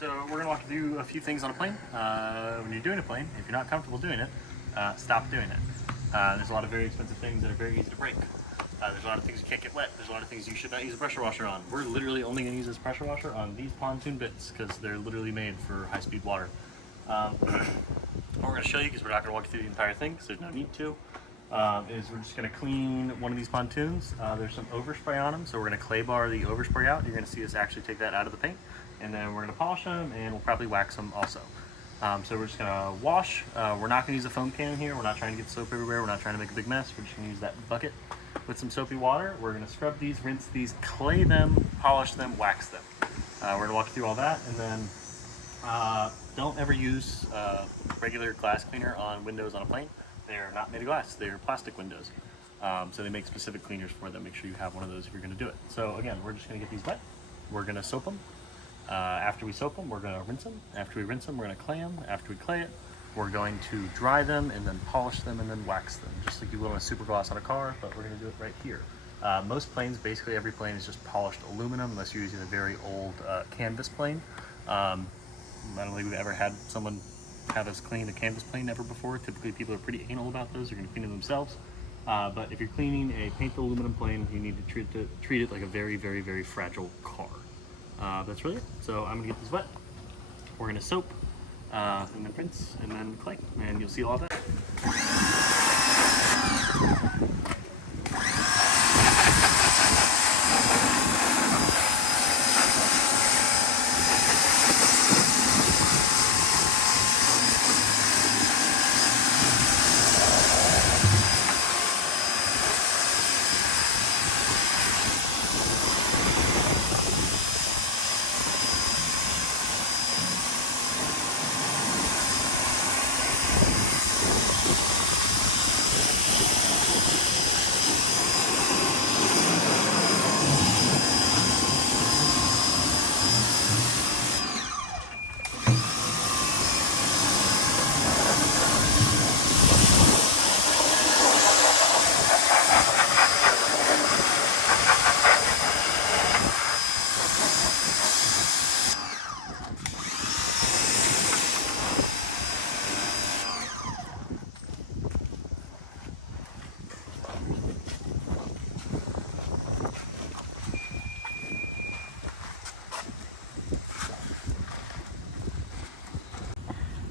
So we're going to walk through a few things on a plane. When you're doing a plane, if you're not comfortable doing it, stop doing it. There's a lot of very expensive things that are very easy to break. There's a lot of things you can't get wet. There's a lot of things you should not use a pressure washer on. We're literally only going to use this pressure washer on these pontoon bits because they're literally made for high-speed water. What we're going to show you, because we're not going to walk through the entire thing because there's no need to, is we're just going to clean one of these pontoons. There's some overspray on them, so we're going to clay bar the overspray out. You're going to see us actually take that out of the paint, and then we're going to polish them, and we'll probably wax them also. So we're just going to wash. We're not going to use a foam can here. We're not trying to get soap everywhere. We're not trying to make a big mess. We're just going to use that bucket with some soapy water. We're going to scrub these, rinse these, clay them, polish them, wax them. We're going to walk through all that, and then don't ever use regular glass cleaner on windows on a plane. They're not made of glass, they're plastic windows. So they make specific cleaners for them. Make sure you have one of those if you're going to do it. So again, we're just going to get these wet. We're going to soap them. After we soap them, we're going to rinse them. After we rinse them, we're going to clay them. After we clay it, we're going to dry them and then polish them and then wax them, just like you would on a super gloss on a car, but we're going to do it right here. Most planes, basically every plane is just polished aluminum unless you're using a very old canvas plane. I don't think we've ever had someone have us clean a canvas plane ever before. Typically people are pretty anal about those. They're going to clean them themselves. But if you're cleaning a painted aluminum plane, you need to treat it like a very, very, very fragile car. That's really it. So I'm going to get this wet. We're going to soap, and then rinse, and then clay, and you'll see all that.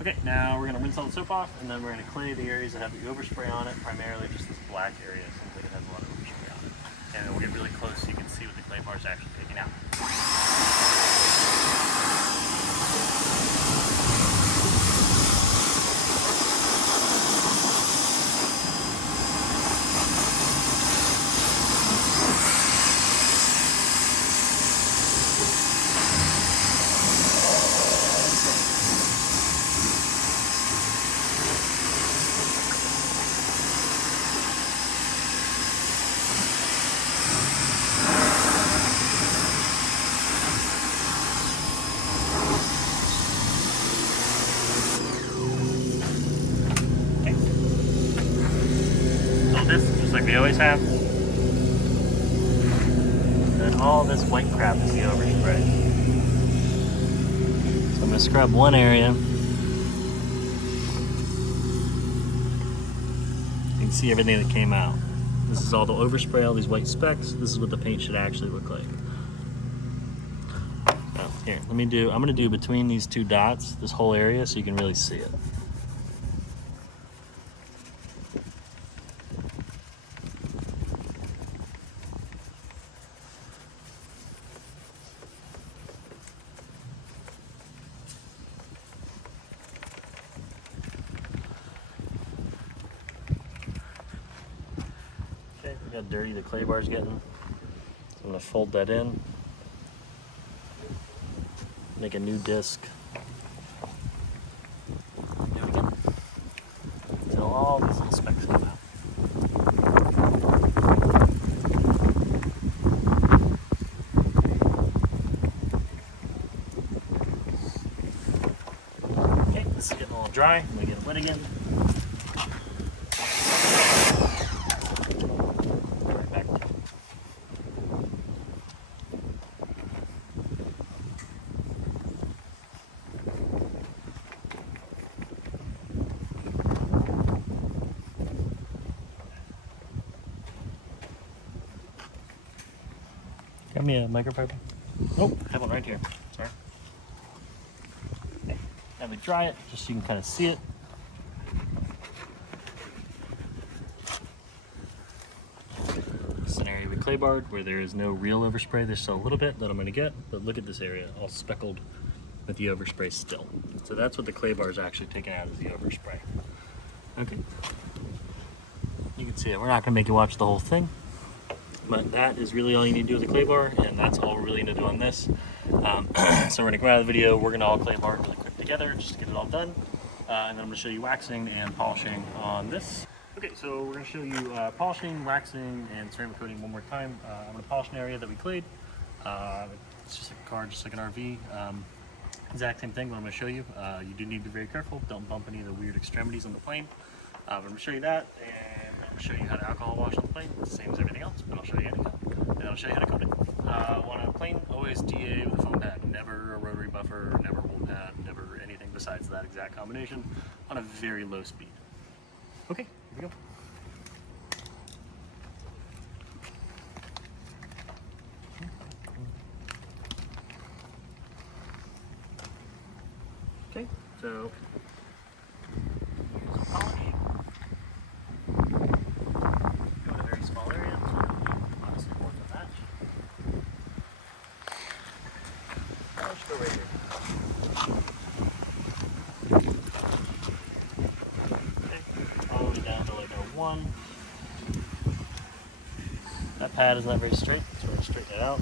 Okay, now we're going to rinse all the soap off, and then we're going to clay the areas that have the overspray on it, primarily just this black area. Seems like it has a lot of overspray on it. And then we'll get really close so you can see what the clay bar is actually taking out. This, just like we always have. And all this white crap is the overspray. So I'm going to scrub one area. You can see everything that came out. This is all the overspray, all these white specks. This is what the paint should actually look like. Oh, here, I'm going to do between these two dots, this whole area, so you can really see it. Look how dirty the clay bar is getting. So I'm going to fold that in, make a new disc. There we go. Until all these little specks come out. Okay, this is getting a little dry. I'm going to get it wet again. Got me a microfiber. Oh, I have one right here. Sorry. Okay. Now we dry it just so you can kind of see it. This is an area we clay barred where there is no real overspray. There's still a little bit that I'm going to get, but look at this area, all speckled with the overspray still. So that's what the clay bar is actually taking out, is the overspray. Okay. You can see it. We're not going to make you watch the whole thing, but that is really all you need to do with the clay bar, and that's all we're really going to do on this. So we're going to come out of the video. We're going to all clay bar really quick together just to get it all done, and then I'm going to show you waxing and polishing on this. Okay, so we're going to show you polishing, waxing, and ceramic coating one more time. I'm going to polish an area that we clayed. It's just a car, just like an RV. Exact same thing, but I'm going to show you. You do need to be very careful. Don't bump any of the weird extremities on the plane. I'm going to show you that, and I'm going to show you how to alcohol wash on the plane. It's the same as everything else, but I'll show you anyhow. And I'll show you how to coat it. On a plane, always DA with a foam pad. Never a rotary buffer, never a wool pad, never anything besides that exact combination on a very low speed. Okay, here we go. Okay, so here's a polish. Go in a very small area, so obviously more than that. I'll just go right here. Okay, all the way down to like a 1. That pad is not very straight, so we're going to straighten it out.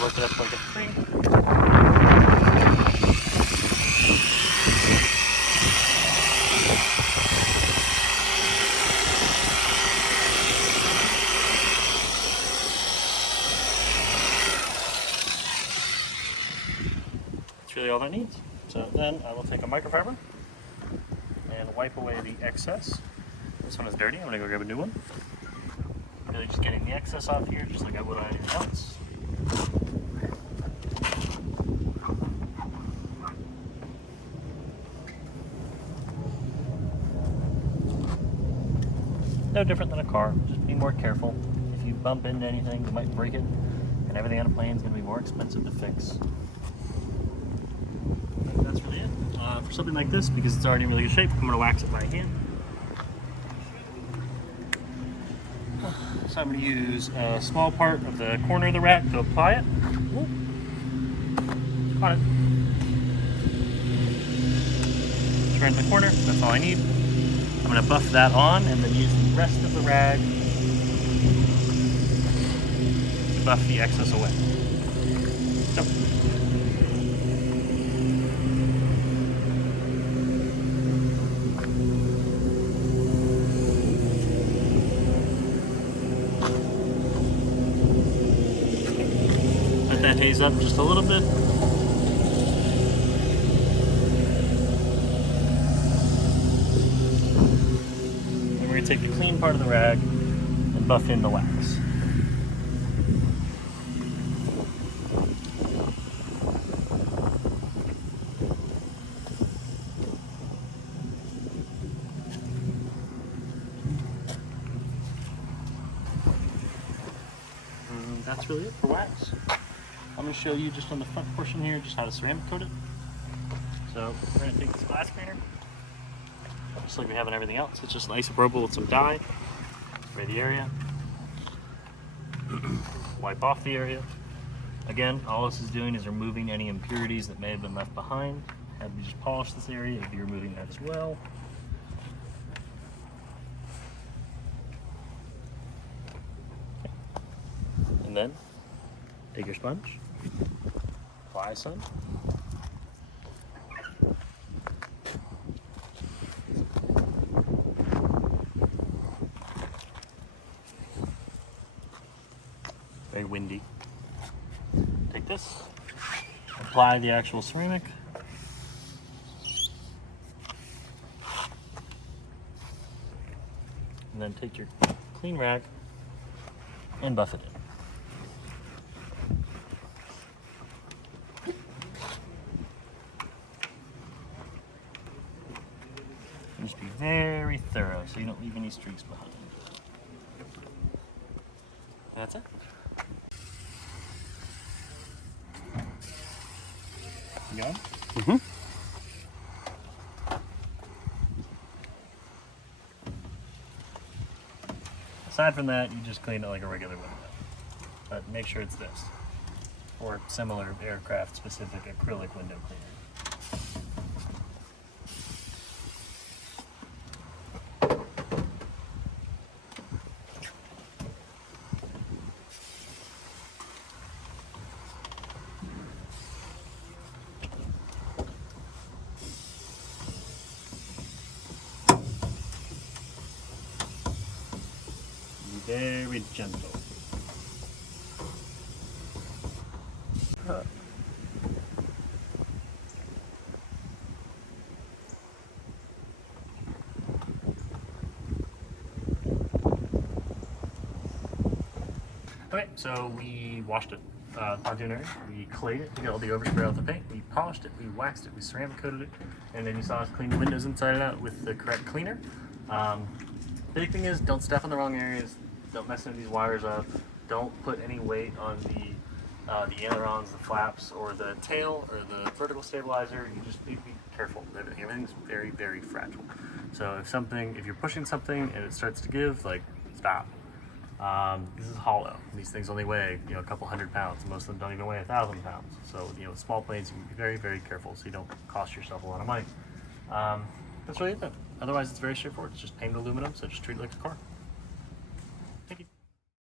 Work it up like a 3. That's really all that needs. So then I will take a microfiber and wipe away the excess. This one is dirty. I'm going to go grab a new one. Really just getting the excess off here, just like I would on anything else. No different than a car, just be more careful. If you bump into anything, you might break it, and everything on a plane is going to be more expensive to fix. But that's really it. For something like this, because it's already in really good shape, I'm going to wax it by hand. So I'm going to use a small part of the corner of the rack to apply it. Got it. Turn the corner, that's all I need. I'm going to buff that on and then use the rest of the rag to buff the excess away. So. Let that haze up just a little bit. We're going to take the clean part of the rag and buff in the wax. And that's really it for wax. I'm going to show you just on the front portion here just how to ceramic coat it. So we're going to take this glass cleaner, just like we have on everything else. It's just isopropyl with some dye. Spray the area. Wipe off the area. Again, all this is doing is removing any impurities that may have been left behind. Had we just polish this area, it'd be removing that as well. Okay. And then take your sponge, apply some. Very windy. Take this, apply the actual ceramic. and then take your clean rag and buff it in. And just be very thorough so you don't leave any streaks behind. That's it. You going? Mm-hmm. Aside from that, you just clean it like a regular window. But make sure it's this, or similar aircraft-specific acrylic window cleaner. Be very gentle. Okay, so we washed it, pontoon area. We clayed it to get all the overspray off the paint. We polished it, we waxed it, we ceramic coated it, and then you saw us clean the windows inside and out with the correct cleaner. Big thing is, don't step in the wrong areas. Don't mess any of these wires up. Don't put any weight on the ailerons, the flaps, or the tail, or the vertical stabilizer. You just need to be careful. Everything's very, very fragile. So if you're pushing something and it starts to give, like, stop. This is hollow. These things only weigh, a couple 100 pounds. Most of them don't even weigh 1,000 pounds. So, small planes, you can be very, very careful so you don't cost yourself a lot of money. That's really it then. Otherwise, it's very straightforward. It's just painted aluminum, so just treat it like a car.